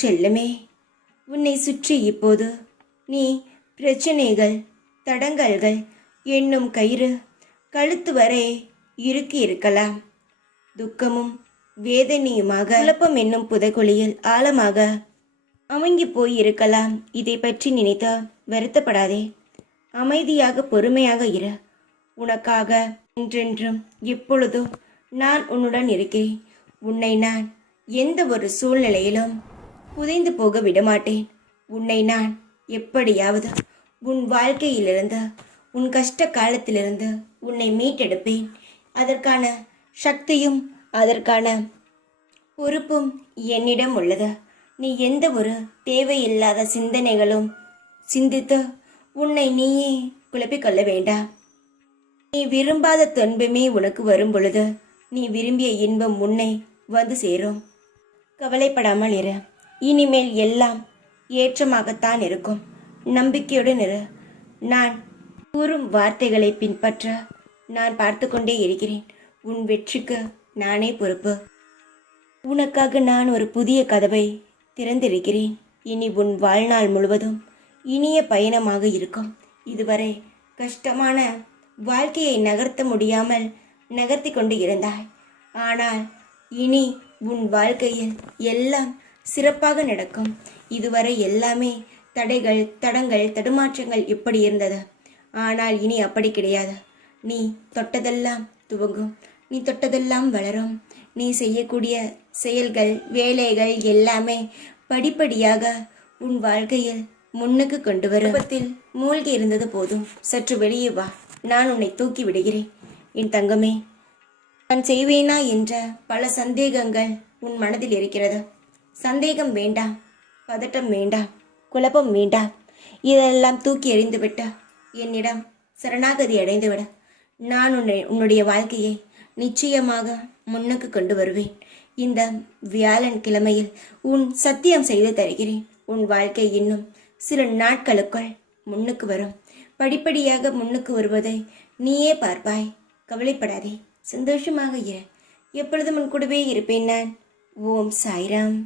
செல்லமே, உன்னை சுற்றி இப்போது நீ பிரச்சனைகள், தடங்கல்கள் என்னும் கயிறு கழுத்து வரை இறுக்கி இருக்கலாம். துக்கமும் வேதனையுமாக குழப்பம் என்னும் புதைகுழியில் ஆழமாக அமுங்கி போய் இருக்கலாம். இதை பற்றி நினைத்த வருத்தப்படாதே. அமைதியாக பொறுமையாக இரு. உனக்காக என்றென்றும் எப்பொழுதும் நான் உன்னுடன் இருக்கிறேன். உன்னை நான் எந்த ஒரு சூழ்நிலையிலும் புதைந்து போக விடமாட்டேன். உன்னை நான் எப்படியாவது உன் வாழ்க்கையிலிருந்து, உன் கஷ்ட காலத்திலிருந்து உன்னை மீட்டெடுப்பேன். அதற்கான சக்தியும் அதற்கான பொறுப்பும் என்னிடம் உள்ளது. நீ எந்த ஒரு தேவையில்லாத சிந்தனைகளும் சிந்தித்து உன்னை நீயே குழப்பிக்கொள்ள வேண்டாம். நீ விரும்பாத துன்பமே உனக்கு வரும் பொழுது நீ விரும்பிய இன்பம் உன்னை வந்து சேரும். கவலைப்படாமல் இரு. இனிமேல் எல்லாம் ஏற்றமாகத்தான் இருக்கும். நம்பிக்கையுடன் இரு. நான் கூறும் வார்த்தைகளை பின்பற்ற நான் பார்த்து கொண்டே இருக்கிறேன். உன் வெற்றிக்கு நானே பொறுப்பு. உனக்காக நான் ஒரு புதிய கதவை திறந்திருக்கிறேன். இனி உன் வாழ்நாள் முழுவதும் இனிய பயணமாக இருக்கும். இதுவரை கஷ்டமான வாழ்க்கையை நகர்த்த முடியாமல் நகர்த்தி கொண்டு இருந்தாய். ஆனால் இனி உன் வாழ்க்கையில் எல்லாம் சிறப்பாக நடக்கும். இதுவரை எல்லாமே தடைகள், தடங்கள், தடுமாற்றங்கள் இப்படி இருந்தது. ஆனால் இனி அப்படி கிடையாது. நீ தொட்டதெல்லாம் துவங்கும். நீ தொட்டதெல்லாம் வளரும். நீ செய்யக்கூடிய செயல்கள், வேலைகள் எல்லாமே படிப்படியாக உன் வாழ்க்கையில் முன்னுக்கு கொண்டு வரும். மூழ்கி இருந்தது போதும். சற்று வெளியே வா. நான் உன்னை தூக்கி விடுகிறேன். என் தங்கமே, நான் செய்வேனா என்ற பல சந்தேகங்கள் உன் மனதில் இருக்கிறது. சந்தேகம் வேண்டாம், பதட்டம் வேண்டாம், குழப்பம் வேண்டாம். இதெல்லாம் தூக்கி எறிந்துவிட்டு என்னிடம் சரணாகதி அடைந்துவிட. நான் உன்னுடைய வாழ்க்கையை நிச்சயமாக முன்னுக்கு கொண்டு வருவேன். இந்த வியாழன் கிழமையில் உன் சத்தியம் செய்து தருகிறேன். உன் வாழ்க்கை இன்னும் சில நாட்களுக்குள் முன்னுக்கு வரும். படிப்படியாக முன்னுக்கு வருவதை நீயே பார்ப்பாய். கவலைப்படாதே, சந்தோஷமாக இரு. எப்பொழுதும் உன் கூடவே இருப்பேன் நான். ஓம் சாய்ராம்.